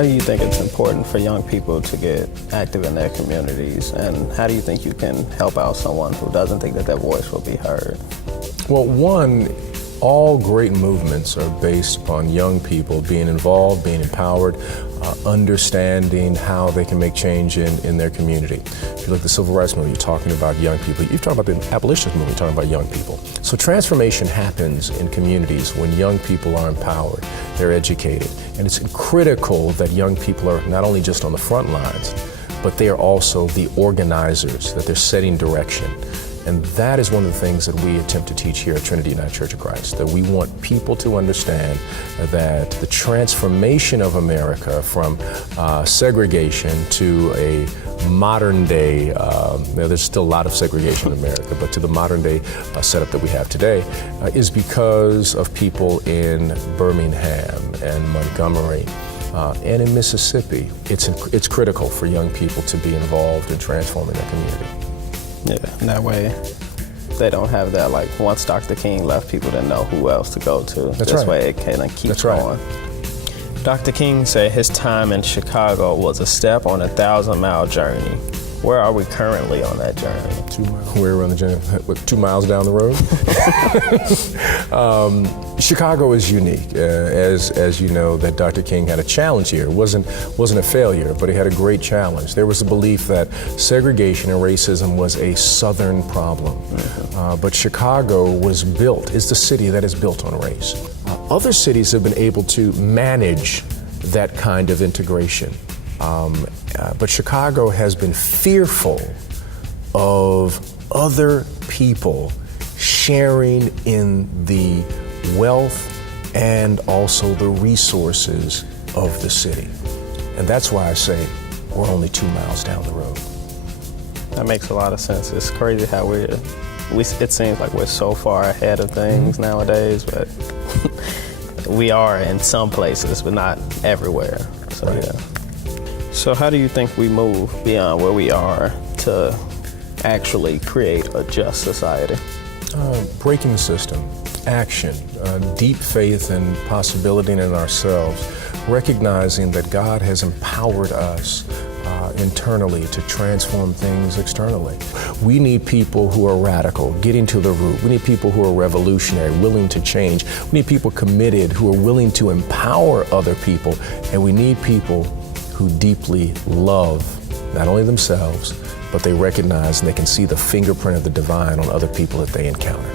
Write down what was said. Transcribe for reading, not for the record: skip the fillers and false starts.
Why do you think it's important for young people to get active in their communities? And how do you think you can help out someone who doesn't think that their voice will be heard? Well, one, all great movements are based upon young people being involved, being empowered, understanding how they can make change in their community. If you look at the Civil Rights Movement, you're talking about young people. You're talking about the Abolitionist Movement, you're talking about young people. So transformation happens in communities when young people are empowered, they're educated. And it's critical that young people are not only just on the front lines, but they are also the organizers, that they're setting direction. And that is one of the things that we attempt to teach here at Trinity United Church of Christ, that we want people to understand that the transformation of America from segregation to a modern day, there's still a lot of segregation in America, but to the modern day setup that we have today is because of people in Birmingham and Montgomery and in Mississippi. It's critical for young people to be involved in transforming their community. Yeah, and that way they don't have that, like, once Dr. King left, people didn't know who else to go to. That's this right. way it kind of keeps That's right. going. Dr. King said his time in Chicago was a step on a 1,000-mile journey. Where are we currently on that journey? 2 miles. We're on the journey, 2 miles down the road. Chicago is unique, as you know, that Dr. King had a challenge here. It wasn't a failure, but he had a great challenge. There was a belief that segregation and racism was a Southern problem, but Chicago was built, is the city that is built on race. Other cities have been able to manage that kind of integration. But Chicago has been fearful of other people sharing in the wealth and also the resources of the city. And that's why I say we're only 2 miles down the road. That makes a lot of sense. It's crazy how it seems like we're so far ahead of things nowadays, but we are in some places, but not everywhere. So right. Yeah. So how do you think we move beyond where we are to actually create a just society? Breaking the system, action, deep faith and possibility in ourselves, recognizing that God has empowered us internally to transform things externally. We need people who are radical, getting to the root. We need people who are revolutionary, willing to change. We need people committed who are willing to empower other people. And we need people who deeply love not only themselves, but they recognize and they can see the fingerprint of the divine on other people that they encounter.